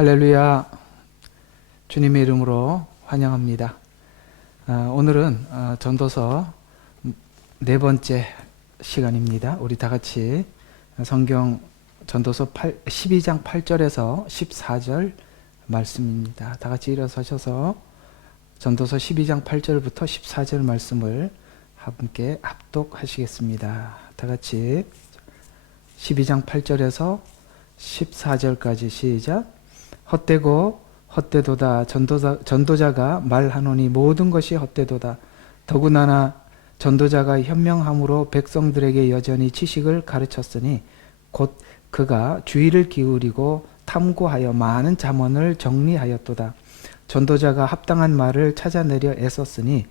할렐루야. 주님의 이름으로 환영합니다. 오늘은 전도서 네 번째 시간입니다. 우리 다 같이 성경 전도서 12장 8절에서 14절 말씀입니다. 다 같이 일어서셔서 전도서 12장 8절부터 14절 말씀을 함께 합독하시겠습니다. 다 같이 12장 8절에서 14절까지 시작. 헛되고 헛되도다. 전도자가 말하노니 모든 것이 헛되도다. 더구나 전도자가 현명함으로 백성들에게 여전히 지식을 가르쳤으니 곧 그가 주의를 기울이고 탐구하여 많은 잠언을 정리하였도다. 전도자가 합당한 말을 찾아내려 애썼으니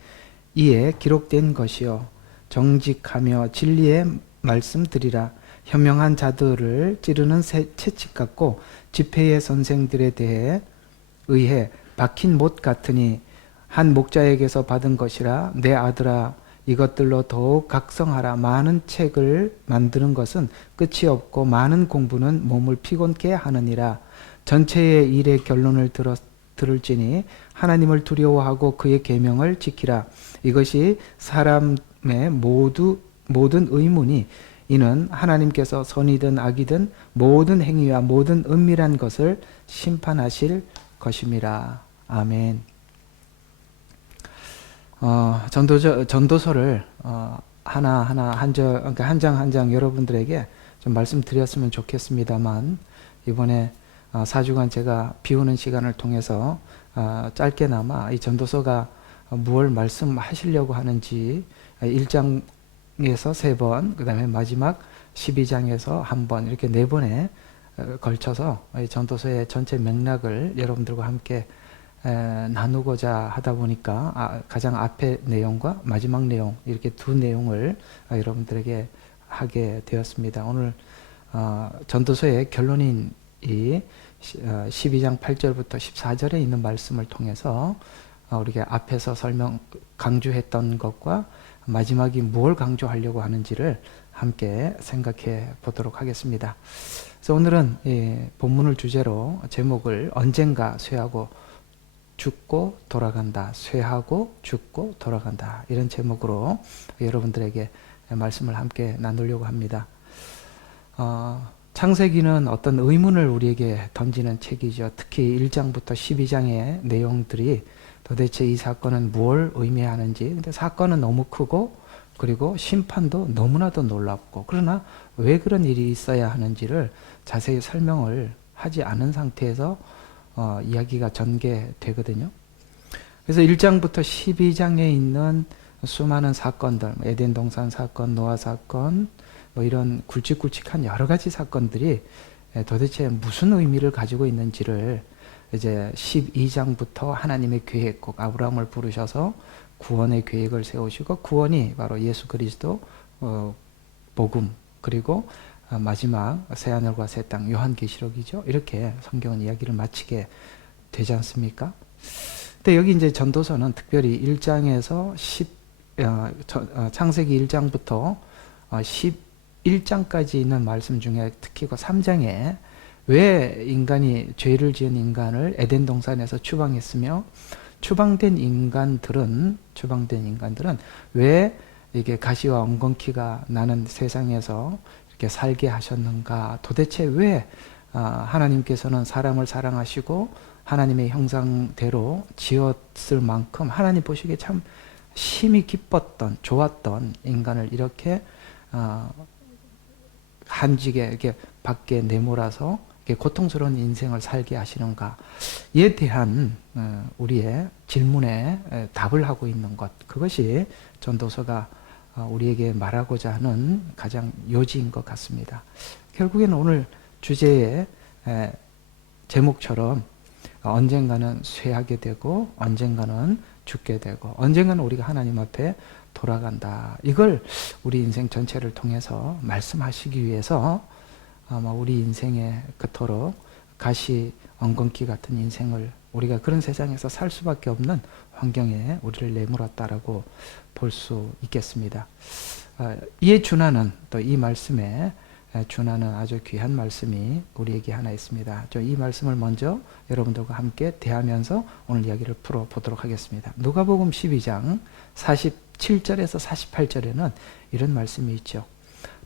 이에 기록된 것이요 정직하며 진리의 말씀드리라. 현명한 자들을 찌르는 채찍 같고 집회의 선생들에 의해 박힌 못 같으니 한 목자에게서 받은 것이라. 내 아들아, 이것들로 더욱 각성하라. 많은 책을 만드는 것은 끝이 없고 많은 공부는 몸을 피곤케 하느니라. 전체의 일의 결론을 들을지니 하나님을 두려워하고 그의 계명을 지키라. 이것이 사람의 모든 의문이 이는 하나님께서 선이든 악이든 모든 행위와 모든 은밀한 것을 심판하실 것임이라. 아멘. 전도서를 하나하나 그러니까 한 장 한 장 여러분들에게 좀 말씀드렸으면 좋겠습니다만, 이번에 4주간 제가 비우는 시간을 통해서 짧게나마 이 전도서가 무엇을 말씀하시려고 하는지 1장에서 3번, 그 다음에 마지막 12장에서 1번, 이렇게 4번에 걸쳐서 전도서의 전체 맥락을 여러분들과 함께 나누고자 하다 보니까 가장 앞의 내용과 마지막 내용, 이렇게 두 내용을 여러분들에게 하게 되었습니다. 오늘 전도서의 결론인 이 12장 8절부터 14절에 있는 말씀을 통해서 우리가 앞에서 강조했던 것과 마지막이 뭘 강조하려고 하는지를 함께 생각해 보도록 하겠습니다. 그래서 오늘은 본문을 주제로 제목을 언젠가 쇠하고 죽고 돌아간다, 쇠하고 죽고 돌아간다, 이런 제목으로 여러분들에게 말씀을 함께 나누려고 합니다. 창세기는 어떤 의문을 우리에게 던지는 책이죠. 특히 1장부터 12장의 내용들이 도대체 이 사건은 뭘 의미하는지, 근데 사건은 너무 크고 그리고 심판도 너무나도 놀랍고, 그러나 왜 그런 일이 있어야 하는지를 자세히 설명을 하지 않은 상태에서 이야기가 전개되거든요. 그래서 1장부터 12장에 있는 수많은 사건들, 에덴 동산 사건, 노아 사건, 이런 굵직굵직한 여러 가지 사건들이 도대체 무슨 의미를 가지고 있는지를 이제 12장부터 하나님의 계획, 꼭 아브라함을 부르셔서 구원의 계획을 세우시고, 구원이 바로 예수 그리스도 복음, 그리고 마지막 새하늘과 새 땅 요한계시록이죠. 이렇게 성경은 이야기를 마치게 되지 않습니까? 근데 여기 이제 전도서는 특별히 1장에서 창세기 1장부터 11장까지 있는 말씀 중에 특히 그 3장에 왜 인간이 죄를 지은 인간을 에덴 동산에서 추방했으며 추방된 인간들은 왜 이게 가시와 엉겅퀴가 나는 세상에서 이렇게 살게 하셨는가? 도대체 왜 하나님께서는 사람을 사랑하시고 하나님의 형상대로 지었을 만큼 하나님 보시기에 참 심히 기뻤던, 좋았던 인간을 이렇게 한직에 이렇게 밖에 내몰아서 이렇게 고통스러운 인생을 살게 하시는가에 대한 우리의 질문에 답을 하고 있는 것, 그것이 전도서가 우리에게 말하고자 하는 가장 요지인 것 같습니다. 결국에는 오늘 주제의 제목처럼 언젠가는 쇠하게 되고 언젠가는 죽게 되고 언젠가는 우리가 하나님 앞에 돌아간다, 이걸 우리 인생 전체를 통해서 말씀하시기 위해서 아마 우리 인생에 그토록 가시 엉겅퀴 같은 인생을, 우리가 그런 세상에서 살 수밖에 없는 환경에 우리를 내몰았다라고 볼 수 있겠습니다. 이에 준하는 또 이 말씀에 준하는 아주 귀한 말씀이 우리에게 하나 있습니다. 이 말씀을 먼저 여러분들과 함께 대하면서 오늘 이야기를 풀어보도록 하겠습니다. 누가복음 12장 47절에서 48절에는 이런 말씀이 있죠.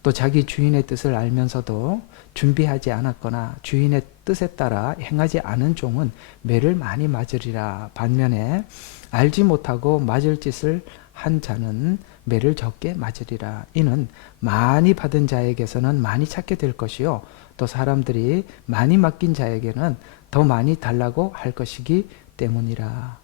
또 자기 주인의 뜻을 알면서도 준비하지 않았거나 주인의 뜻에 따라 행하지 않은 종은 매를 많이 맞으리라. 반면에 알지 못하고 맞을 짓을 한 자는 매를 적게 맞으리라. 이는 많이 받은 자에게서는 많이 찾게 될 것이요 또 사람들이 많이 맡긴 자에게는 더 많이 달라고 할 것이기 때문이라.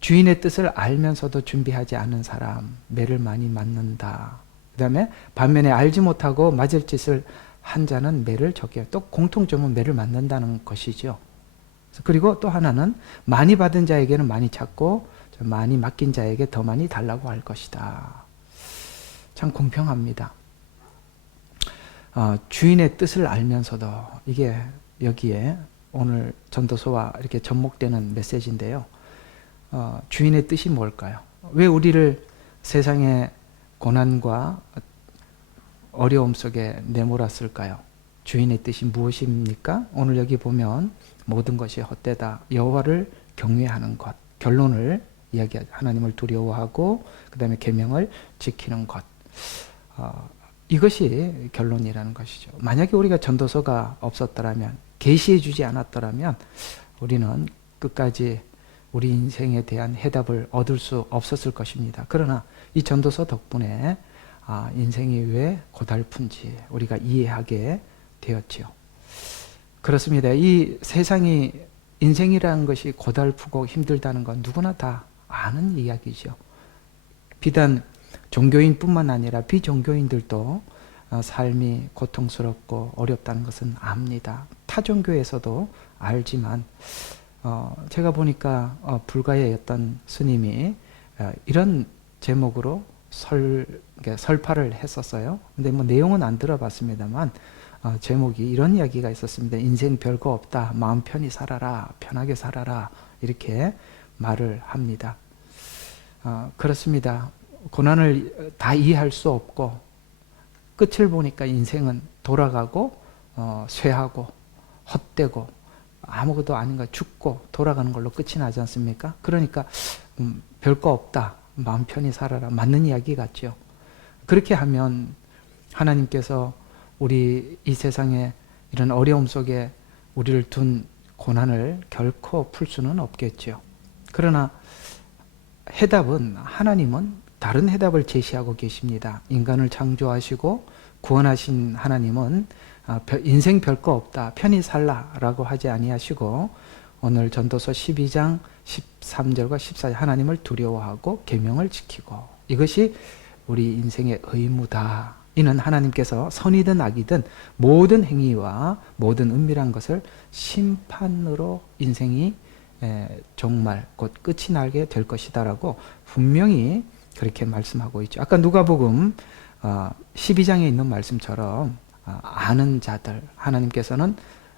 주인의 뜻을 알면서도 준비하지 않은 사람 매를 많이 맞는다. 그 다음에 반면에 알지 못하고 맞을 짓을 한 자는 매를 적게, 또 공통점은 매를 맞는다는 것이죠. 그리고 또 하나는 많이 받은 자에게는 많이 찾고 많이 맡긴 자에게 더 많이 달라고 할 것이다. 참 공평합니다. 주인의 뜻을 알면서도, 이게 여기에 오늘 전도서와 이렇게 접목되는 메시지인데요. 주인의 뜻이 뭘까요? 왜 우리를 세상의 고난과 어려움 속에 내몰았을까요? 주인의 뜻이 무엇입니까? 오늘 여기 보면 모든 것이 헛되다. 여호와를 경외하는 것. 결론을 이야기하죠. 하나님을 두려워하고 그 다음에 계명을 지키는 것. 이것이 결론이라는 것이죠. 만약에 우리가 전도서가 없었더라면, 계시해 주지 않았더라면 우리는 끝까지 우리 인생에 대한 해답을 얻을 수 없었을 것입니다. 그러나 이 전도서 덕분에 인생이 왜 고달픈지 우리가 이해하게 되었지요. 그렇습니다. 이 세상이, 인생이라는 것이 고달프고 힘들다는 건 누구나 다 아는 이야기죠. 비단 종교인뿐만 아니라 비종교인들도 삶이 고통스럽고 어렵다는 것은 압니다. 타 종교에서도 알지만 제가 보니까 불가의 어떤 스님이 이런 제목으로 설파를 했었어요. 근데 뭐 내용은 안 들어봤습니다만 제목이 이런 이야기가 있었습니다. 인생 별거 없다. 마음 편히 살아라. 편하게 살아라. 이렇게 말을 합니다. 그렇습니다. 고난을 다 이해할 수 없고 끝을 보니까 인생은 돌아가고 쇠하고 헛되고 아무것도 아닌 거, 죽고 돌아가는 걸로 끝이 나지 않습니까? 그러니까 별거 없다. 마음 편히 살아라. 맞는 이야기 같죠. 그렇게 하면 하나님께서 우리 이 세상에 이런 어려움 속에 우리를 둔 고난을 결코 풀 수는 없겠죠. 그러나 해답은, 하나님은 다른 해답을 제시하고 계십니다. 인간을 창조하시고 구원하신 하나님은 인생 별거 없다, 편히 살라라고 하지 아니하시고 오늘 전도서 12장 13절과 14절 하나님을 두려워하고 계명을 지키고, 이것이 우리 인생의 의무다. 이는 하나님께서 선이든 악이든 모든 행위와 모든 은밀한 것을 심판으로 인생이 정말 곧 끝이 나게 될 것이다 라고 분명히 그렇게 말씀하고 있죠. 아까 누가복음 12장에 있는 말씀처럼 아는 자들, 하나님께서는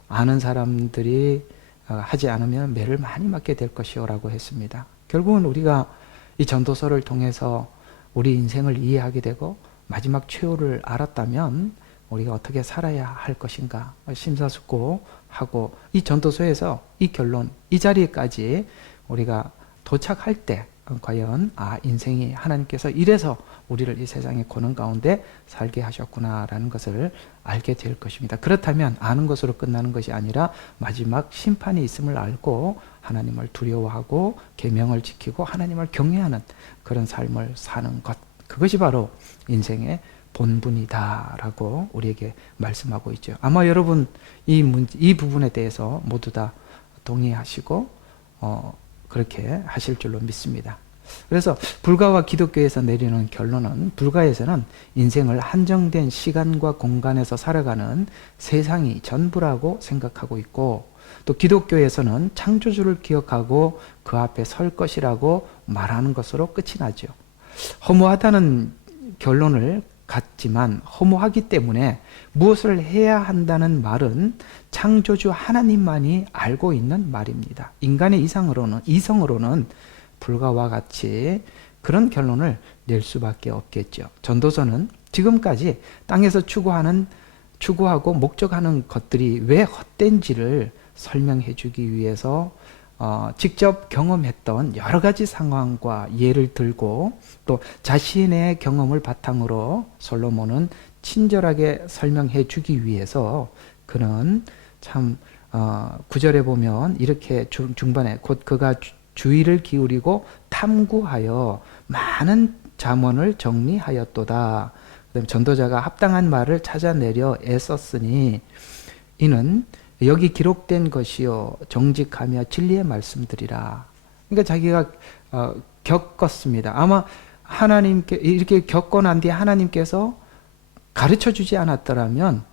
아는 사람들이 하지 않으면 매를 많이 맞게 될 것이요 라고 했습니다. 결국은 우리가 이 전도서를 통해서 우리 인생을 이해하게 되고 마지막 최후를 알았다면 우리가 어떻게 살아야 할 것인가 심사숙고하고, 이 전도서에서 이 결론, 이 자리까지 우리가 도착할 때 과연 인생이 하나님께서 이래서 우리를 이 세상의 고난 가운데 살게 하셨구나라는 것을 알게 될 것입니다. 그렇다면 아는 것으로 끝나는 것이 아니라 마지막 심판이 있음을 알고 하나님을 두려워하고 계명을 지키고 하나님을 경외하는 그런 삶을 사는 것, 그것이 바로 인생의 본분이다라고 우리에게 말씀하고 있죠. 아마 여러분 이 부분에 대해서 모두 다 동의하시고 그렇게 하실 줄로 믿습니다. 그래서 불가와 기독교에서 내리는 결론은, 불가에서는 인생을 한정된 시간과 공간에서 살아가는 세상이 전부라고 생각하고 있고, 또 기독교에서는 창조주를 기억하고 그 앞에 설 것이라고 말하는 것으로 끝이 나죠. 허무하다는 결론을 갖지만 허무하기 때문에 무엇을 해야 한다는 말은 창조주 하나님만이 알고 있는 말입니다. 인간의 이성으로는 불가와 같이 그런 결론을 낼 수밖에 없겠죠. 전도서는 지금까지 땅에서 추구하는 추구하고 목적하는 것들이 왜 헛된지를 설명해 주기 위해서 직접 경험했던 여러 가지 상황과 예를 들고 또 자신의 경험을 바탕으로 솔로몬은 친절하게 설명해 주기 위해서 그는 참 9절에 보면 이렇게 중반에 곧 그가 주의를 기울이고 탐구하여 많은 잠언을 정리하였도다. 그다음에 전도자가 합당한 말을 찾아내려 애썼으니 이는 여기 기록된 것이요 정직하며 진리의 말씀들이라. 그러니까 자기가 겪었습니다. 아마 하나님께 이렇게 겪고 난 뒤에 하나님께서 가르쳐 주지 않았더라면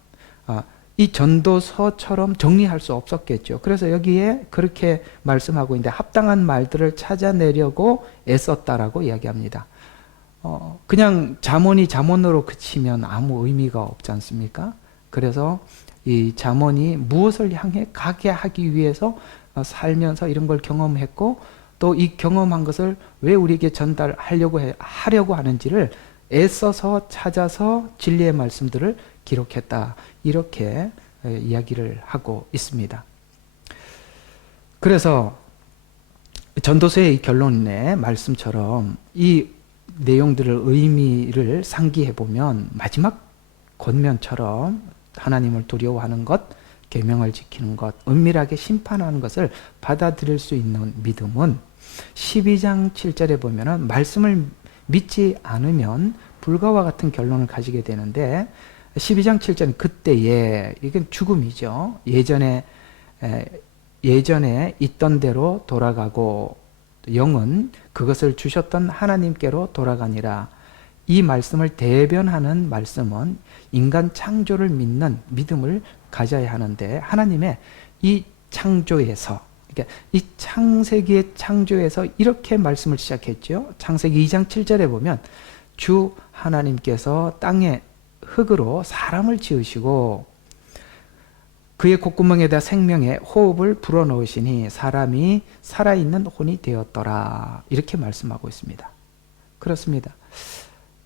이 전도서처럼 정리할 수 없었겠죠. 그래서 여기에 그렇게 말씀하고 있는데 합당한 말들을 찾아내려고 애썼다라고 이야기합니다. 그냥 잠언이 잠언으로 그치면 아무 의미가 없지 않습니까? 그래서 이 잠언이 무엇을 향해 가게 하기 위해서 살면서 이런 걸 경험했고 또 이 경험한 것을 왜 우리에게 하려고 하는지를 애써서 찾아서 진리의 말씀들을 기록했다. 이렇게 이야기를 하고 있습니다. 그래서 전도서의 결론의 말씀처럼 이 내용들을 의미를 상기해 보면 마지막 권면처럼 하나님을 두려워하는 것, 계명을 지키는 것, 은밀하게 심판하는 것을 받아들일 수 있는 믿음은 12장 7절에 보면은 말씀을 믿지 않으면 불가와 같은 결론을 가지게 되는데 12장 7절은 그때에 이건 죽음이죠. 예전에 있던 대로 돌아가고 영은 그것을 주셨던 하나님께로 돌아가니라. 이 말씀을 대변하는 말씀은 인간 창조를 믿는 믿음을 가져야 하는데 하나님의 이 창조에서 그러니까 이 창세기의 창조에서 이렇게 말씀을 시작했죠. 창세기 2장 7절에 보면 주 하나님께서 땅에 흙으로 사람을 지으시고 그의 콧구멍에다 생명의 호흡을 불어넣으시니 사람이 살아있는 혼이 되었더라. 이렇게 말씀하고 있습니다. 그렇습니다.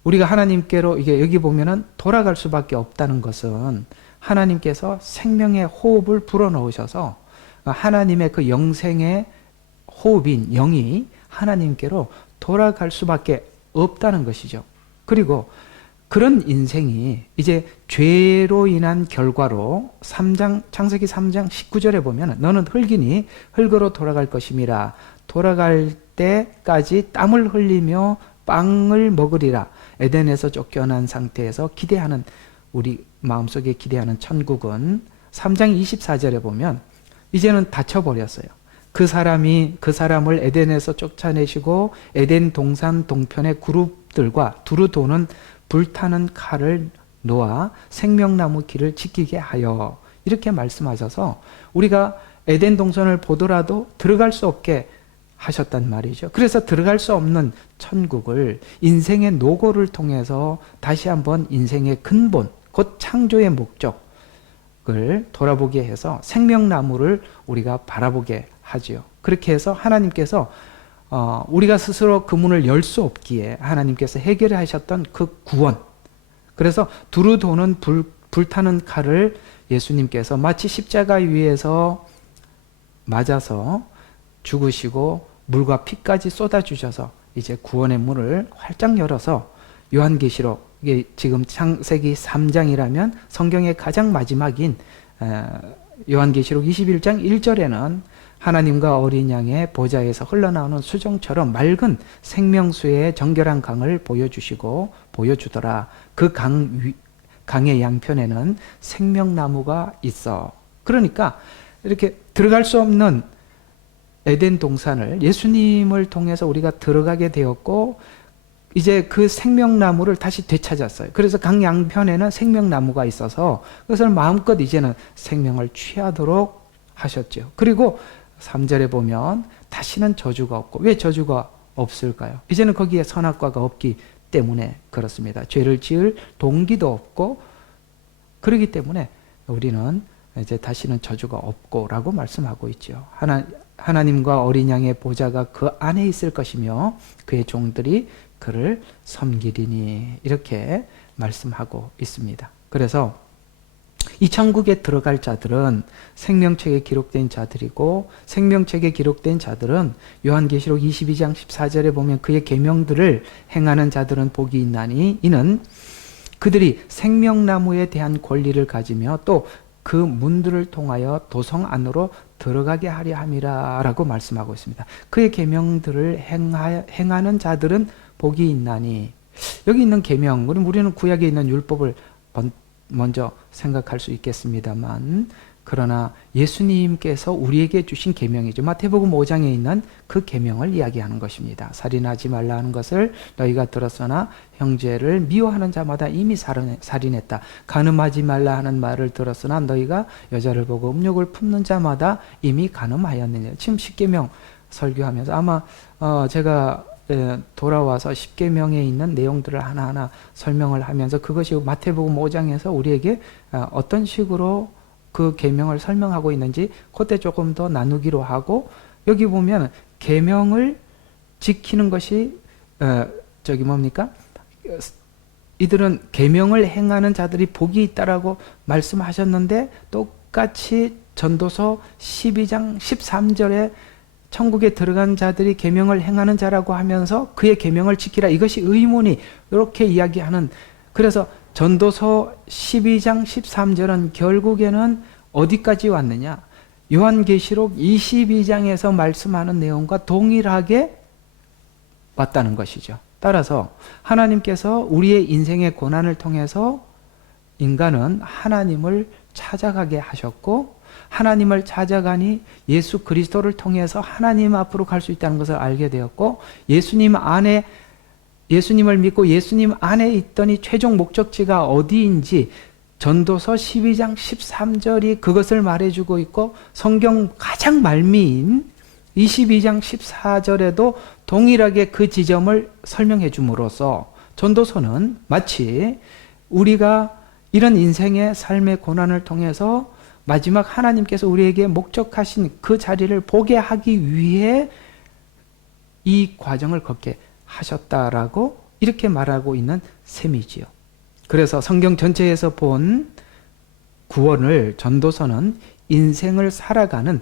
우리가 하나님께로 이게 여기 보면은 돌아갈 수밖에 없다는 것은 하나님께서 생명의 호흡을 불어넣으셔서 하나님의 그 영생의 호흡인 영이 하나님께로 돌아갈 수밖에 없다는 것이죠. 그리고 그런 인생이 이제 죄로 인한 결과로 창세기 3장 19절에 보면 너는 흙이니 흙으로 돌아갈 것임이라. 돌아갈 때까지 땀을 흘리며 빵을 먹으리라. 에덴에서 쫓겨난 상태에서 기대하는 우리 마음속에 기대하는 천국은 3장 24절에 보면 이제는 닫혀버렸어요. 그 사람을 에덴에서 쫓아내시고 에덴 동산 동편의 그룹들과 두루 도는 불타는 칼을 놓아 생명나무 길을 지키게 하여 이렇게 말씀하셔서 우리가 에덴 동산을 보더라도 들어갈 수 없게 하셨단 말이죠. 그래서 들어갈 수 없는 천국을 인생의 노고를 통해서 다시 한번 인생의 근본, 곧 창조의 목적을 돌아보게 해서 생명나무를 우리가 바라보게 하지요. 그렇게 해서 하나님께서 우리가 스스로 그 문을 열 수 없기에 하나님께서 해결하셨던 그 구원, 그래서 두루 도는 불타는 칼을 예수님께서 마치 십자가 위에서 맞아서 죽으시고 물과 피까지 쏟아주셔서 이제 구원의 문을 활짝 열어서 요한계시록, 이게 지금 창세기 3장이라면 성경의 가장 마지막인 요한계시록 21장 1절에는 하나님과 어린 양의 보좌에서 흘러나오는 수정처럼 맑은 생명수의 정결한 강을 보여주더라. 그 강의 양편에는 생명나무가 있어. 그러니까 이렇게 들어갈 수 없는 에덴 동산을 예수님을 통해서 우리가 들어가게 되었고 이제 그 생명나무를 다시 되찾았어요. 그래서 강 양편에는 생명나무가 있어서 그것을 마음껏 이제는 생명을 취하도록 하셨죠. 그리고 3절에 보면 다시는 저주가 없고, 왜 저주가 없을까요? 이제는 거기에 선악과가 없기 때문에 그렇습니다. 죄를 지을 동기도 없고 그렇기 때문에 우리는 이제 다시는 저주가 없고 라고 말씀하고 있죠. 하나님과 어린 양의 보좌가 그 안에 있을 것이며 그의 종들이 그를 섬기리니 이렇게 말씀하고 있습니다. 그래서 이 천국에 들어갈 자들은 생명책에 기록된 자들이고, 생명책에 기록된 자들은 요한계시록 22장 14절에 보면 그의 계명들을 행하는 자들은 복이 있나니 이는 그들이 생명나무에 대한 권리를 가지며 또 그 문들을 통하여 도성 안으로 들어가게 하려 함이라 라고 말씀하고 있습니다. 그의 계명들을 행하는 자들은 복이 있나니, 여기 있는 계명, 우리는 구약에 있는 율법을 먼저 생각할 수 있겠습니다만, 그러나 예수님께서 우리에게 주신 계명이죠. 마태복음 5장에 있는 그 계명을 이야기하는 것입니다. 살인하지 말라 하는 것을 너희가 들었으나 형제를 미워하는 자마다 이미 살인했다. 간음하지 말라 하는 말을 들었으나 너희가 여자를 보고 음욕을 품는 자마다 이미 간음하였느냐. 지금 십계명 설교하면서 아마 제가 돌아와서 십계명에 있는 내용들을 하나하나 설명을 하면서 그것이 마태복음 5장에서 우리에게 어떤 식으로 그 계명을 설명하고 있는지 그때 조금 더 나누기로 하고, 여기 보면 계명을 지키는 것이 이들은 계명을 행하는 자들이 복이 있다라고 말씀하셨는데, 똑같이 전도서 12장 13절에 천국에 들어간 자들이 계명을 행하는 자라고 하면서 그의 계명을 지키라, 이것이 의문이 이렇게 이야기하는, 그래서 전도서 12장 13절은 결국에는 어디까지 왔느냐? 요한계시록 22장에서 말씀하는 내용과 동일하게 왔다는 것이죠. 따라서 하나님께서 우리의 인생의 고난을 통해서 인간은 하나님을 찾아가게 하셨고, 하나님을 찾아가니 예수 그리스도를 통해서 하나님 앞으로 갈 수 있다는 것을 알게 되었고, 예수님을 믿고 예수님 안에 있더니 최종 목적지가 어디인지 전도서 12장 13절이 그것을 말해주고 있고, 성경 가장 말미인 22장 14절에도 동일하게 그 지점을 설명해 줌으로써 전도서는 마치 우리가 이런 인생의 삶의 고난을 통해서 마지막 하나님께서 우리에게 목적하신 그 자리를 보게 하기 위해 이 과정을 걷게 하셨다라고 이렇게 말하고 있는 셈이지요. 그래서 성경 전체에서 본 구원을 전도서는 인생을 살아가는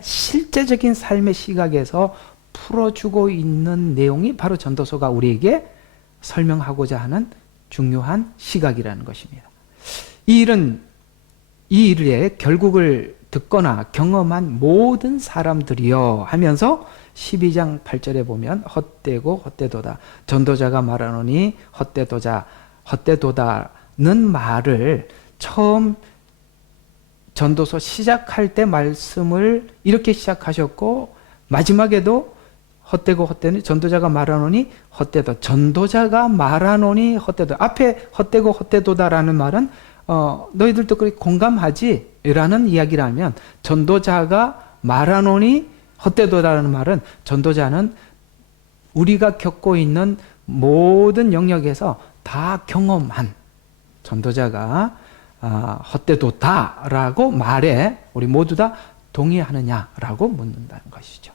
실제적인 삶의 시각에서 풀어주고 있는 내용이 바로 전도서가 우리에게 설명하고자 하는 중요한 시각이라는 것입니다. 이 일의 결국을 듣거나 경험한 모든 사람들이여 하면서 12장 8절에 보면 헛되고 헛되도다. 전도자가 말하노니 헛되도다는 말을 처음 전도서 시작할 때 말씀을 이렇게 시작하셨고, 마지막에도 헛되고 헛되니 전도자가 말하노니 헛되도, 전도자가 말하노니 헛되도. 앞에 헛되고 헛되도다라는 말은 너희들도 그렇게 공감하지? 라는 이야기라면, 전도자가 말하노니 헛되도다라는 말은 전도자는 우리가 겪고 있는 모든 영역에서 다 경험한, 전도자가 헛되도다라고 말해 우리 모두 다 동의하느냐라고 묻는다는 것이죠.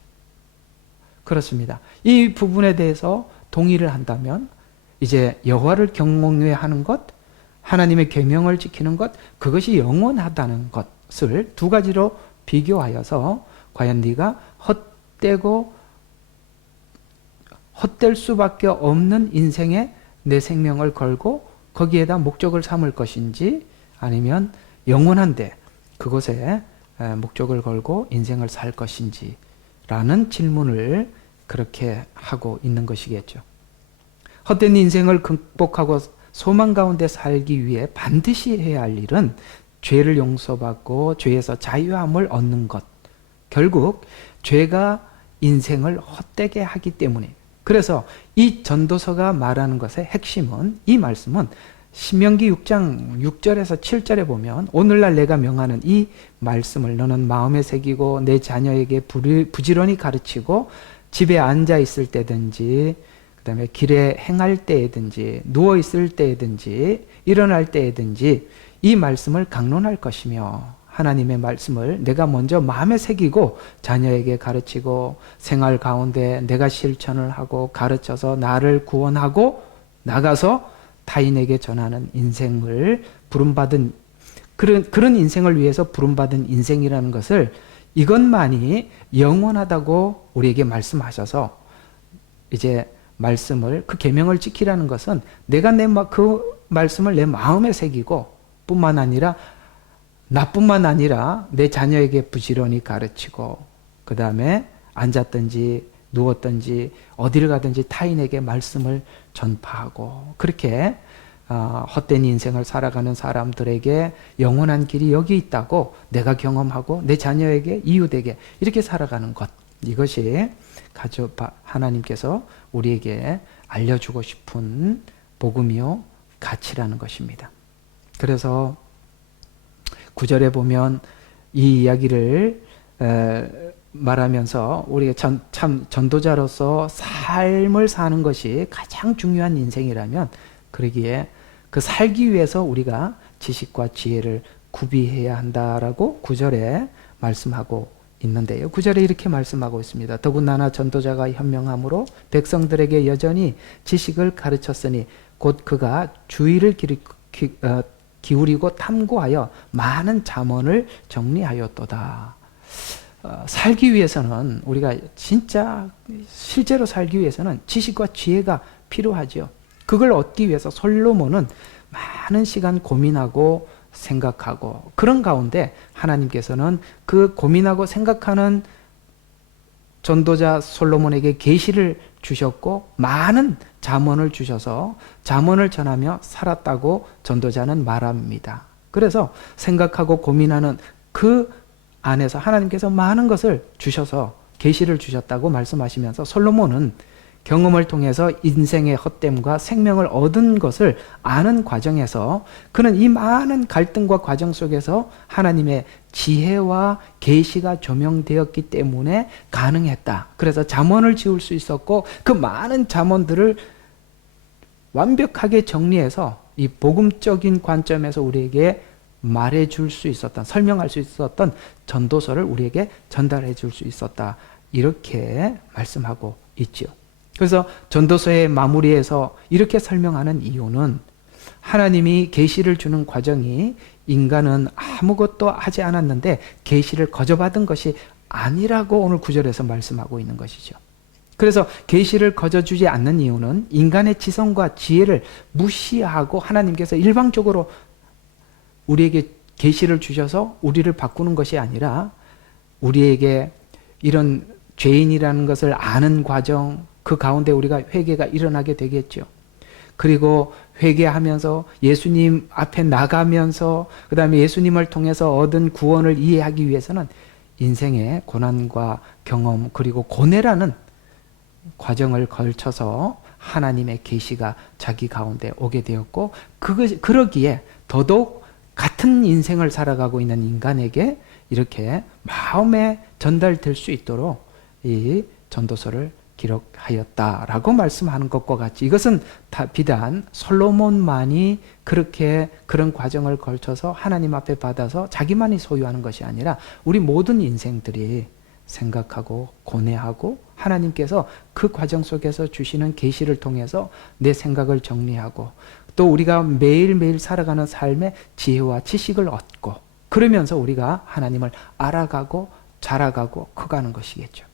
그렇습니다. 이 부분에 대해서 동의를 한다면 이제 여호와를 경외하는 것, 하나님의 계명을 지키는 것, 그것이 영원하다는 것을 두 가지로 비교하여서 과연 네가 헛될 수밖에 없는 인생에 내 생명을 걸고 거기에다 목적을 삼을 것인지, 아니면 영원한데 그곳에 목적을 걸고 인생을 살 것인지 라는 질문을 그렇게 하고 있는 것이겠죠. 헛된 인생을 극복하고 소망 가운데 살기 위해 반드시 해야 할 일은 죄를 용서받고 죄에서 자유함을 얻는 것. 결국 죄가 인생을 헛되게 하기 때문에, 그래서 이 전도서가 말하는 것의 핵심은, 이 말씀은 신명기 6장 6절에서 7절에 보면 오늘날 내가 명하는 이 말씀을 너는 마음에 새기고 내 자녀에게 부지런히 가르치고 집에 앉아 있을 때든지, 그 다음에 길에 행할 때든지, 누워 있을 때든지, 일어날 때든지 이 말씀을 강론할 것이며, 하나님의 말씀을 내가 먼저 마음에 새기고 자녀에게 가르치고 생활 가운데 내가 실천을 하고 가르쳐서 나를 구원하고 나가서 타인에게 전하는 인생을 부름받은 그런 인생을 위해서 부름받은 인생이라는 것을 이것만이 영원하다고 우리에게 말씀하셔서 이제 말씀을 그 계명을 지키라는 것은 내가 그 말씀을 내 마음에 새기고 뿐만 아니라 나뿐만 아니라 내 자녀에게 부지런히 가르치고 그 다음에 앉았든지 누웠든지 어디를 가든지 타인에게 말씀을 전파하고 그렇게 헛된 인생을 살아가는 사람들에게 영원한 길이 여기 있다고 내가 경험하고 내 자녀에게 이웃에게 이렇게 살아가는 것, 이것이 하나님께서 우리에게 알려주고 싶은 복음이요 가치라는 것입니다. 그래서 9절에 보면 이 이야기를 말하면서 우리가 참 전도자로서 삶을 사는 것이 가장 중요한 인생이라면 그러기에 그 살기 위해서 우리가 지식과 지혜를 구비해야 한다라고 9절에 말씀하고 있는데요. 9절에 이렇게 말씀하고 있습니다. 더군다나 전도자가 현명함으로 백성들에게 여전히 지식을 가르쳤으니 곧 그가 주의를 기울이고 탐구하여 많은 잠언을 정리하였도다. 살기 위해서는 우리가 진짜 실제로 살기 위해서는 지식과 지혜가 필요하죠. 그걸 얻기 위해서 솔로몬은 많은 시간 고민하고 생각하고 그런 가운데 하나님께서는 그 고민하고 생각하는 전도자 솔로몬에게 계시를 주셨고 많은 잠언을 주셔서 잠언을 전하며 살았다고 전도자는 말합니다. 그래서 생각하고 고민하는 그 안에서 하나님께서 많은 것을 주셔서 계시를 주셨다고 말씀하시면서 솔로몬은 경험을 통해서 인생의 헛됨과 생명을 얻은 것을 아는 과정에서 그는 이 많은 갈등과 과정 속에서 하나님의 지혜와 계시가 조명되었기 때문에 가능했다. 그래서 잠언을 지을 수 있었고 그 많은 잠언들을 완벽하게 정리해서 이 복음적인 관점에서 우리에게 말해줄 수 있었던, 설명할 수 있었던 전도서를 우리에게 전달해 줄 수 있었다. 이렇게 말씀하고 있죠. 그래서 전도서의 마무리에서 이렇게 설명하는 이유는 하나님이 계시를 주는 과정이 인간은 아무것도 하지 않았는데 계시를 거저받은 것이 아니라고 오늘 9절에서 말씀하고 있는 것이죠. 그래서 계시를 거저주지 않는 이유는 인간의 지성과 지혜를 무시하고 하나님께서 일방적으로 우리에게 계시를 주셔서 우리를 바꾸는 것이 아니라 우리에게 이런 죄인이라는 것을 아는 과정, 그 가운데 우리가 회개가 일어나게 되겠죠. 그리고 회개하면서 예수님 앞에 나가면서 그 다음에 예수님을 통해서 얻은 구원을 이해하기 위해서는 인생의 고난과 경험 그리고 고뇌라는 과정을 걸쳐서 하나님의 계시가 자기 가운데 오게 되었고 그러기에 더더욱 같은 인생을 살아가고 있는 인간에게 이렇게 마음에 전달될 수 있도록 이 전도서를 기록하였다라고 말씀하는 것과 같이 이것은 다 비단 솔로몬만이 그렇게 그런 과정을 걸쳐서 하나님 앞에 받아서 자기만이 소유하는 것이 아니라 우리 모든 인생들이 생각하고 고뇌하고 하나님께서 그 과정 속에서 주시는 계시를 통해서 내 생각을 정리하고 또 우리가 매일매일 살아가는 삶의 지혜와 지식을 얻고 그러면서 우리가 하나님을 알아가고 자라가고 커가는 것이겠죠.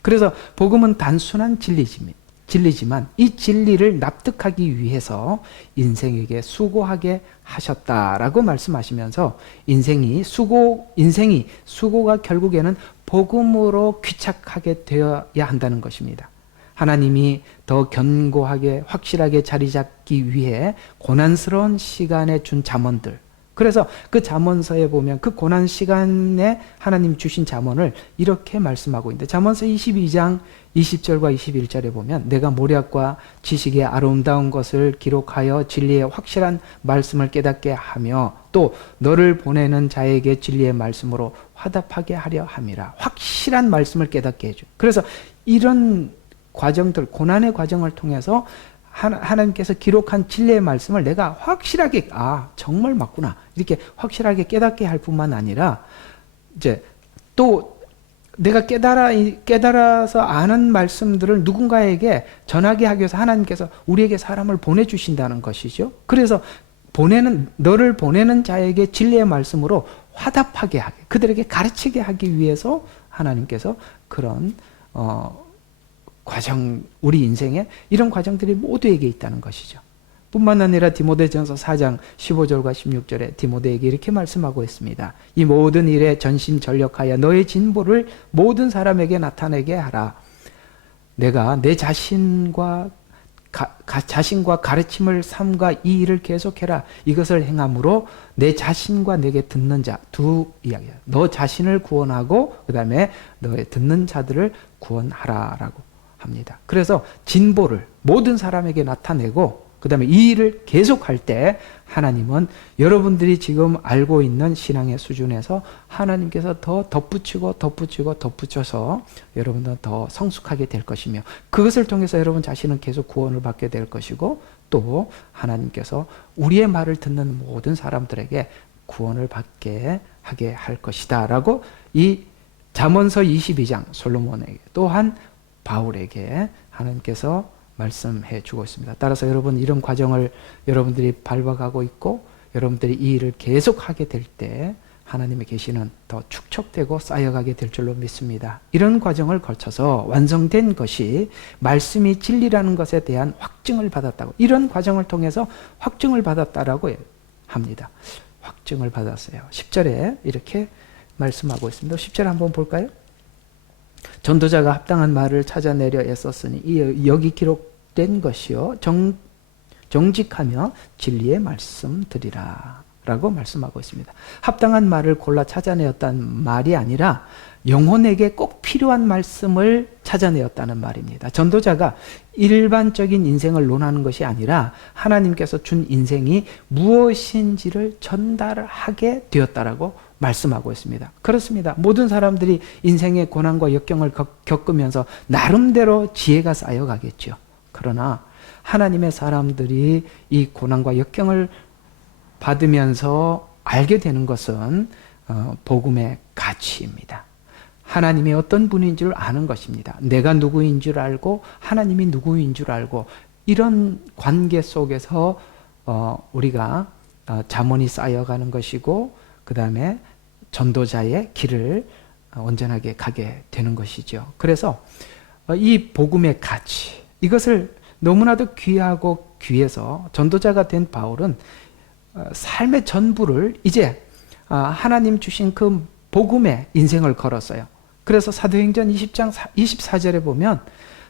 그래서 복음은 단순한 진리지만 이 진리를 납득하기 위해서 인생에게 수고하게 하셨다라고 말씀하시면서 인생이 수고가 결국에는 복음으로 귀착하게 되어야 한다는 것입니다. 하나님이 더 견고하게 확실하게 자리 잡기 위해 고난스러운 시간에 준 잠언들, 그래서 그 잠언서에 보면 그 고난 시간에 하나님 주신 잠언을 이렇게 말씀하고 있는데 잠언서 22장 20절과 21절에 보면 내가 모략과 지식의 아름다운 것을 기록하여 진리의 확실한 말씀을 깨닫게 하며 또 너를 보내는 자에게 진리의 말씀으로 화답하게 하려 함이라. 확실한 말씀을 깨닫게 해줘. 그래서 이런 과정들, 고난의 과정을 통해서 하나님께서 기록한 진리의 말씀을 내가 확실하게 정말 맞구나 이렇게 확실하게 깨닫게 할 뿐만 아니라 이제 또 내가 깨달아서 아는 말씀들을 누군가에게 전하게 하기 위해서 하나님께서 우리에게 사람을 보내주신다는 것이죠. 그래서 너를 보내는 자에게 진리의 말씀으로 화답하게 하게, 그들에게 가르치게 하기 위해서 하나님께서 그런 과정, 우리 인생에 이런 과정들이 모두에게 있다는 것이죠. 뿐만 아니라 디모데전서 4장 15절과 16절에 디모데에게 이렇게 말씀하고 있습니다. 이 모든 일에 전심전력하여 너의 진보를 모든 사람에게 나타내게 하라. 내가 내 자신과 가르침을 삼가 이 일을 계속해라. 이것을 행함으로 내 자신과 내게 듣는 자, 두 이야기야. 너 자신을 구원하고 그 다음에 너의 듣는 자들을 구원하라라고 합니다. 그래서 진보를 모든 사람에게 나타내고 그 다음에 이 일을 계속할 때 하나님은 여러분들이 지금 알고 있는 신앙의 수준에서 하나님께서 더 덧붙여서 여러분들은 더 성숙하게 될 것이며 그것을 통해서 여러분 자신은 계속 구원을 받게 될 것이고 또 하나님께서 우리의 말을 듣는 모든 사람들에게 구원을 받게 하게 할 것이다 라고 이 잠언서 22장 솔로몬에게 또한 바울에게 하나님께서 말씀해 주고 있습니다. 따라서 여러분 이런 과정을 여러분들이 밟아가고 있고 여러분들이 이 일을 계속하게 될 때 하나님의 계시는 더 축적되고 쌓여가게 될 줄로 믿습니다. 이런 과정을 거쳐서 완성된 것이 말씀이 진리라는 것에 대한 확증을 받았다고, 이런 과정을 통해서 확증을 받았다라고 합니다. 확증을 받았어요. 10절에 이렇게 말씀하고 있습니다. 10절 한번 볼까요? 전도자가 합당한 말을 찾아내려 애썼으니 여기 기록된 것이요 정직하며 진리의 말씀 드리라 라고 말씀하고 있습니다. 합당한 말을 골라 찾아내었다는 말이 아니라 영혼에게 꼭 필요한 말씀을 찾아내었다는 말입니다. 전도자가 일반적인 인생을 논하는 것이 아니라 하나님께서 준 인생이 무엇인지를 전달하게 되었다라고 말씀하고 있습니다. 그렇습니다. 모든 사람들이 인생의 고난과 역경을 겪으면서 나름대로 지혜가 쌓여가겠죠. 그러나 하나님의 사람들이 이 고난과 역경을 받으면서 알게 되는 것은 복음의 가치입니다. 하나님이 어떤 분인 줄 아는 것입니다. 내가 누구인 줄 알고 하나님이 누구인 줄 알고 이런 관계 속에서 우리가 잠언이 쌓여가는 것이고 그 다음에 전도자의 길을 온전하게 가게 되는 것이죠. 그래서 이 복음의 가치, 이것을 너무나도 귀하고 귀해서 전도자가 된 바울은 삶의 전부를 이제 하나님 주신 그 복음의 인생을 걸었어요. 그래서 사도행전 20장 24절에 보면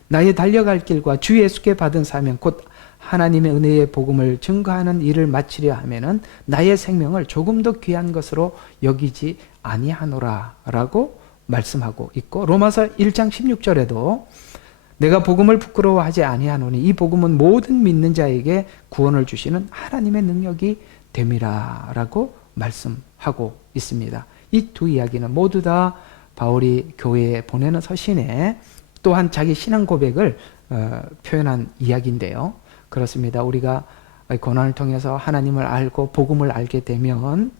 나의 달려갈 길과 주 예수께 받은 사명 곧 하나님의 은혜의 복음을 증거하는 일을 마치려 하면은 나의 생명을 조금 더 귀한 것으로 여기지 아니하노라 라고 말씀하고 있고 로마서 1장 16절에도 내가 복음을 부끄러워하지 아니하노니 이 복음은 모든 믿는 자에게 구원을 주시는 하나님의 능력이 됨이라 라고 말씀하고 있습니다. 이 두 이야기는 모두 다 바울이 교회에 보내는 서신에 또한 자기 신앙 고백을 표현한 이야기인데요. 그렇습니다. 우리가 고난을 통해서 하나님을 알고 복음을 알게 되면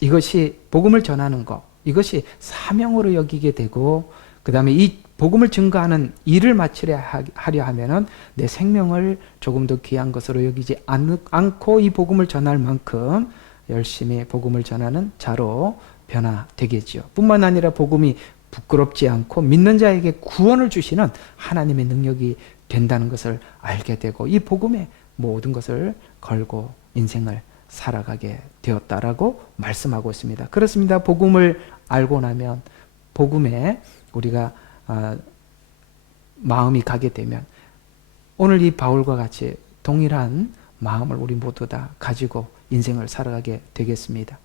이것이 복음을 전하는 것, 이것이 사명으로 여기게 되고 그 다음에 이 복음을 증거하는 일을 마치려 하려 하면은 내 생명을 조금 더 귀한 것으로 여기지 않고 이 복음을 전할 만큼 열심히 복음을 전하는 자로 변화되겠지요. 뿐만 아니라 복음이 부끄럽지 않고 믿는 자에게 구원을 주시는 하나님의 능력이 된다는 것을 알게 되고 이 복음에 모든 것을 걸고 인생을 살아가게 되었다라고 말씀하고 있습니다. 그렇습니다. 복음을 알고 나면 복음에 우리가 마음이 가게 되면 오늘 이 바울과 같이 동일한 마음을 우리 모두 다 가지고 인생을 살아가게 되겠습니다.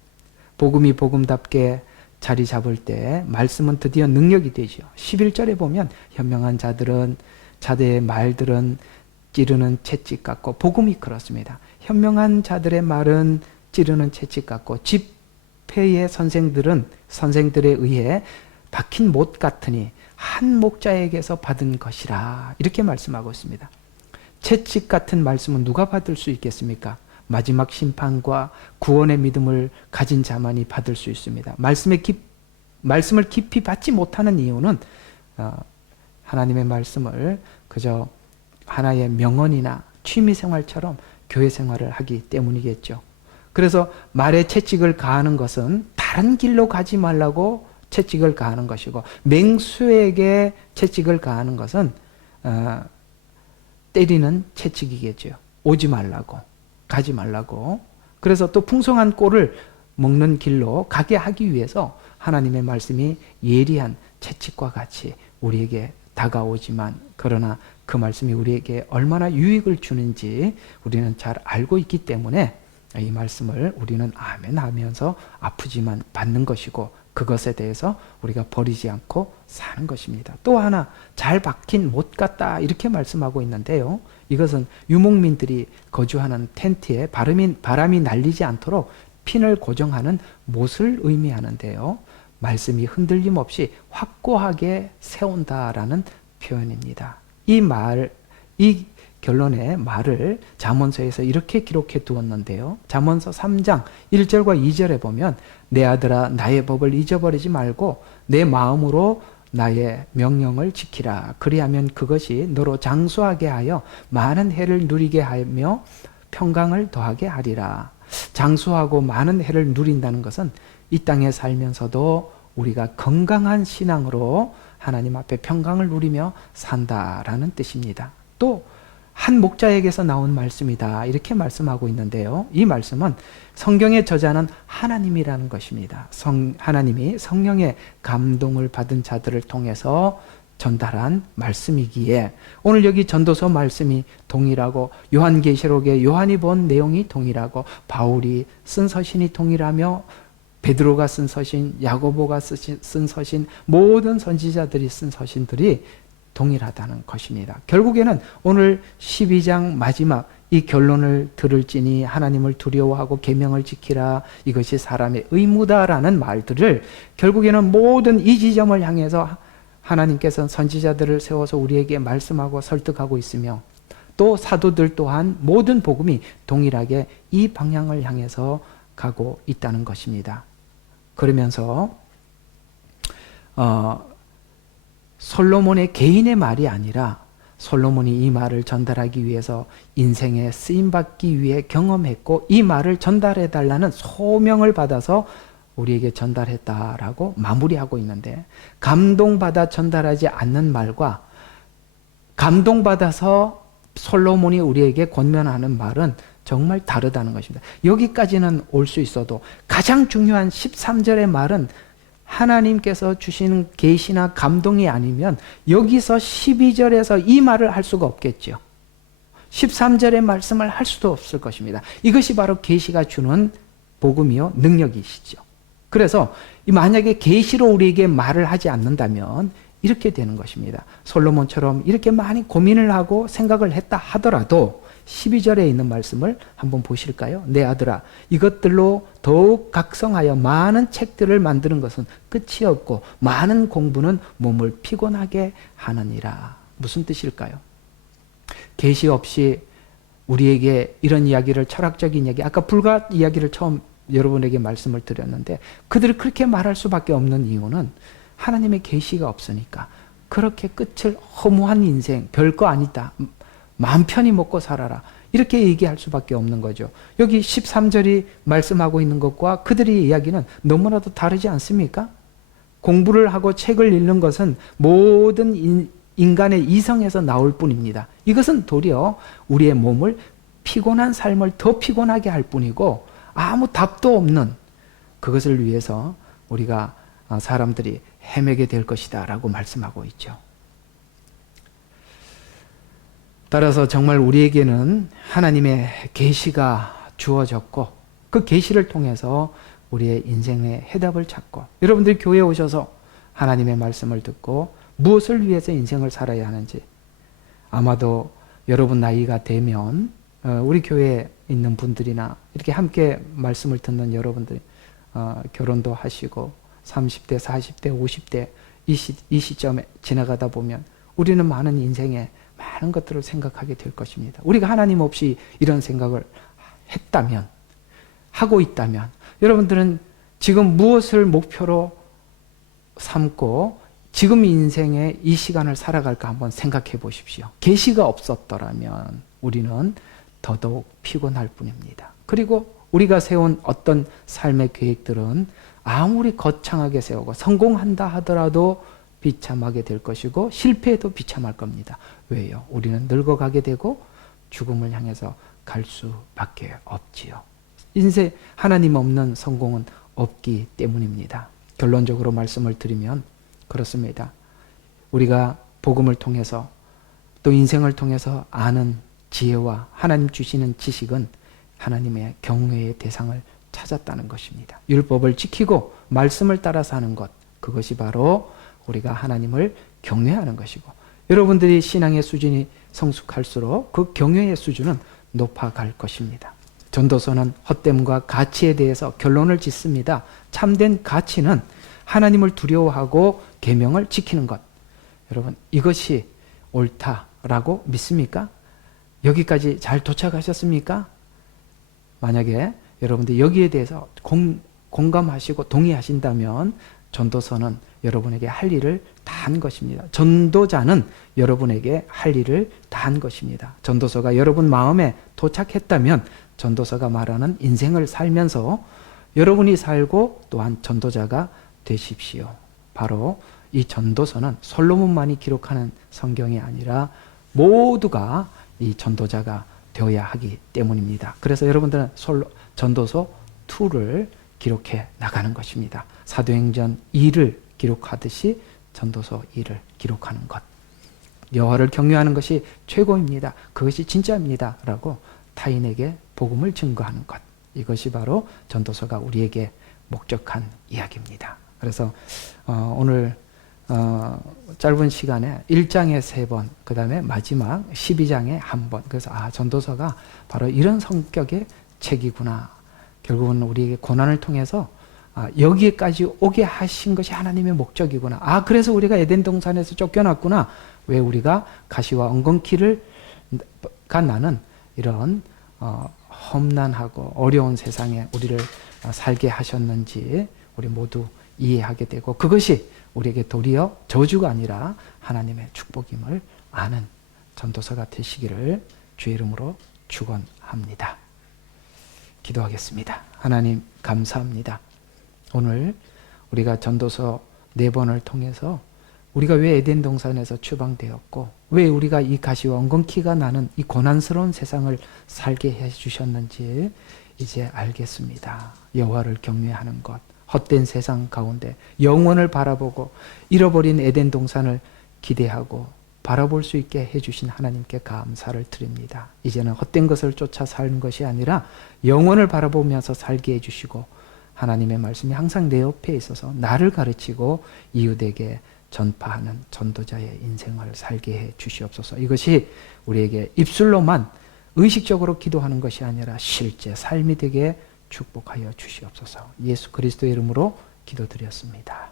복음이 복음답게 자리 잡을 때 말씀은 드디어 능력이 되죠. 11절에 보면 현명한 자들의 말들은 찌르는 채찍 같고 복음이 그렇습니다. 현명한 자들의 말은 찌르는 채찍 같고 집회의 선생들에 의해 박힌 못 같으니 한 목자에게서 받은 것이라 이렇게 말씀하고 있습니다. 채찍 같은 말씀은 누가 받을 수 있겠습니까? 마지막 심판과 구원의 믿음을 가진 자만이 받을 수 있습니다. 말씀을 깊이 받지 못하는 이유는 하나님의 말씀을 그저 하나의 명언이나 취미생활처럼 교회 생활을 하기 때문이겠죠. 그래서 말에 채찍을 가하는 것은 다른 길로 가지 말라고 채찍을 가하는 것이고, 맹수에게 채찍을 가하는 것은 때리는 채찍이겠죠. 오지 말라고, 가지 말라고. 그래서 또 풍성한 꼴을 먹는 길로 가게 하기 위해서 하나님의 말씀이 예리한 채찍과 같이 우리에게 다가오지만, 그러나 그 말씀이 우리에게 얼마나 유익을 주는지 우리는 잘 알고 있기 때문에 이 말씀을 우리는 아멘 하면서 아프지만 받는 것이고, 그것에 대해서 우리가 버리지 않고 사는 것입니다. 또 하나, 잘 박힌 못 같다 이렇게 말씀하고 있는데요, 이것은 유목민들이 거주하는 텐트에 바람이 날리지 않도록 핀을 고정하는 못을 의미하는데요, 말씀이 흔들림 없이 확고하게 세운다라는 표현입니다. 이 결론의 말을 잠언서에서 이렇게 기록해 두었는데요, 잠언서 3장 1절과 2절에 보면, 내 아들아 나의 법을 잊어버리지 말고 내 마음으로 나의 명령을 지키라. 그리하면 그것이 너로 장수하게 하여 많은 해를 누리게 하며 평강을 더하게 하리라. 장수하고 많은 해를 누린다는 것은 이 땅에 살면서도 우리가 건강한 신앙으로 하나님 앞에 평강을 누리며 산다라는 뜻입니다. 또 한 목자에게서 나온 말씀이다 이렇게 말씀하고 있는데요, 이 말씀은 성경의 저자는 하나님이라는 것입니다. 하나님이 성령의 감동을 받은 자들을 통해서 전달한 말씀이기에, 오늘 여기 전도서 말씀이 동일하고, 요한계시록에 요한이 본 내용이 동일하고, 바울이 쓴 서신이 동일하며, 베드로가 쓴 서신, 야고보가 쓴 서신, 모든 선지자들이 쓴 서신들이 동일하다는 것입니다. 결국에는 오늘 12장 마지막 이 결론을 들을지니 하나님을 두려워하고 계명을 지키라, 이것이 사람의 의무다라는 말들을 결국에는 모든 이 지점을 향해서 하나님께서는 선지자들을 세워서 우리에게 말씀하고 설득하고 있으며, 또 사도들 또한 모든 복음이 동일하게 이 방향을 향해서 가고 있다는 것입니다. 그러면서 솔로몬의 개인의 말이 아니라 솔로몬이 이 말을 전달하기 위해서 인생에 쓰임받기 위해 경험했고, 이 말을 전달해달라는 소명을 받아서 우리에게 전달했다라고 마무리하고 있는데, 감동받아 전달하지 않는 말과 감동받아서 솔로몬이 우리에게 권면하는 말은 정말 다르다는 것입니다. 여기까지는 올 수 있어도 가장 중요한 13절의 말은 하나님께서 주시는 계시나 감동이 아니면 여기서 12절에서 이 말을 할 수가 없겠죠. 13절의 말씀을 할 수도 없을 것입니다. 이것이 바로 계시가 주는 복음이요 능력이시죠. 그래서 만약에 계시로 우리에게 말을 하지 않는다면 이렇게 되는 것입니다. 솔로몬처럼 이렇게 많이 고민을 하고 생각을 했다 하더라도 12절에 있는 말씀을 한번 보실까요? 내 아들아, 이것들로 더욱 각성하여 많은 책들을 만드는 것은 끝이 없고 많은 공부는 몸을 피곤하게 하느니라. 무슨 뜻일까요? 계시 없이 우리에게 이런 이야기를, 철학적인 이야기, 아까 불과 이야기를 처음 여러분에게 말씀을 드렸는데, 그들이 그렇게 말할 수밖에 없는 이유는 하나님의 계시가 없으니까. 그렇게 끝을 허무한 인생, 별거 아니다, 마음 편히 먹고 살아라, 이렇게 얘기할 수밖에 없는 거죠. 여기 13절이 말씀하고 있는 것과 그들의 이야기는 너무나도 다르지 않습니까? 공부를 하고 책을 읽는 것은 모든 인간의 이성에서 나올 뿐입니다. 이것은 도리어 우리의 몸을 피곤한 삶을 더 피곤하게 할 뿐이고 아무 답도 없는, 그것을 위해서 우리가 사람들이 헤매게 될 것이다 라고 말씀하고 있죠. 따라서 정말 우리에게는 하나님의 계시가 주어졌고, 그 계시를 통해서 우리의 인생의 해답을 찾고, 여러분들이 교회에 오셔서 하나님의 말씀을 듣고 무엇을 위해서 인생을 살아야 하는지, 아마도 여러분 나이가 되면 우리 교회에 있는 분들이나 이렇게 함께 말씀을 듣는 여러분들이 결혼도 하시고 30대, 40대, 50대 이 시점에 지나가다 보면 우리는 많은 인생에 많은 것들을 생각하게 될 것입니다. 우리가 하나님 없이 이런 생각을 했다면, 하고 있다면, 여러분들은 지금 무엇을 목표로 삼고 지금 인생의 이 시간을 살아갈까 한번 생각해 보십시오. 계시가 없었더라면 우리는 더더욱 피곤할 뿐입니다. 그리고 우리가 세운 어떤 삶의 계획들은 아무리 거창하게 세우고 성공한다 하더라도 비참하게 될 것이고 실패해도 비참할 겁니다. 왜요? 우리는 늙어가게 되고 죽음을 향해서 갈 수밖에 없지요. 인생 하나님 없는 성공은 없기 때문입니다. 결론적으로 말씀을 드리면 그렇습니다. 우리가 복음을 통해서 또 인생을 통해서 아는 지혜와 하나님 주시는 지식은 하나님의 경외의 대상을 찾았다는 것입니다. 율법을 지키고 말씀을 따라 사는 것, 그것이 바로 우리가 하나님을 경외하는 것이고, 여러분들이 신앙의 수준이 성숙할수록 그 경외의 수준은 높아갈 것입니다. 전도서는 헛됨과 가치에 대해서 결론을 짓습니다. 참된 가치는 하나님을 두려워하고 계명을 지키는 것. 여러분, 이것이 옳다라고 믿습니까? 여기까지 잘 도착하셨습니까? 만약에 여러분들이 여기에 대해서 공감하시고 동의하신다면 전도서는 여러분에게 할 일을 다 한 것입니다. 전도자는 여러분에게 할 일을 다 한 것입니다. 전도서가 여러분 마음에 도착했다면 전도서가 말하는 인생을 살면서 여러분이 살고 또한 전도자가 되십시오. 바로 이 전도서는 솔로몬만이 기록하는 성경이 아니라 모두가 이 전도자가 되어야 하기 때문입니다. 그래서 여러분들은 전도서 2를 기록해 나가는 것입니다. 사도행전 2를 기록하듯이 전도서 2를 기록하는 것. 여호와를 경외하는 것이 최고입니다. 그것이 진짜입니다. 라고 타인에게 복음을 증거하는 것. 이것이 바로 전도서가 우리에게 목적한 이야기입니다. 그래서 오늘 짧은 시간에 1장에 3번, 그 다음에 마지막 12장에 1번. 그래서 전도서가 바로 이런 성격의 책이구나. 결국은 우리에게 고난을 통해서 여기에까지 오게 하신 것이 하나님의 목적이구나. 그래서 우리가 에덴 동산에서 쫓겨났구나. 왜 우리가 가시와 엉겅퀴가 나는 이런 험난하고 어려운 세상에 우리를 살게 하셨는지 우리 모두 이해하게 되고, 그것이 우리에게 도리어 저주가 아니라 하나님의 축복임을 아는 전도서가 되시기를 주의 이름으로 축원합니다. 기도하겠습니다. 하나님 감사합니다. 오늘 우리가 전도서 4번을 통해서 우리가 왜 에덴 동산에서 추방되었고 왜 우리가 이 가시와 엉겅퀴가 나는 이 고난스러운 세상을 살게 해주셨는지 이제 알겠습니다. 여호와를 경외하는 것, 헛된 세상 가운데 영원을 바라보고 잃어버린 에덴 동산을 기대하고 바라볼 수 있게 해주신 하나님께 감사를 드립니다. 이제는 헛된 것을 쫓아 사는 것이 아니라 영원을 바라보면서 살게 해주시고 하나님의 말씀이 항상 내 옆에 있어서 나를 가르치고 이웃에게 전파하는 전도자의 인생을 살게 해 주시옵소서. 이것이 우리에게 입술로만 의식적으로 기도하는 것이 아니라 실제 삶이 되게 축복하여 주시옵소서. 예수 그리스도의 이름으로 기도드렸습니다.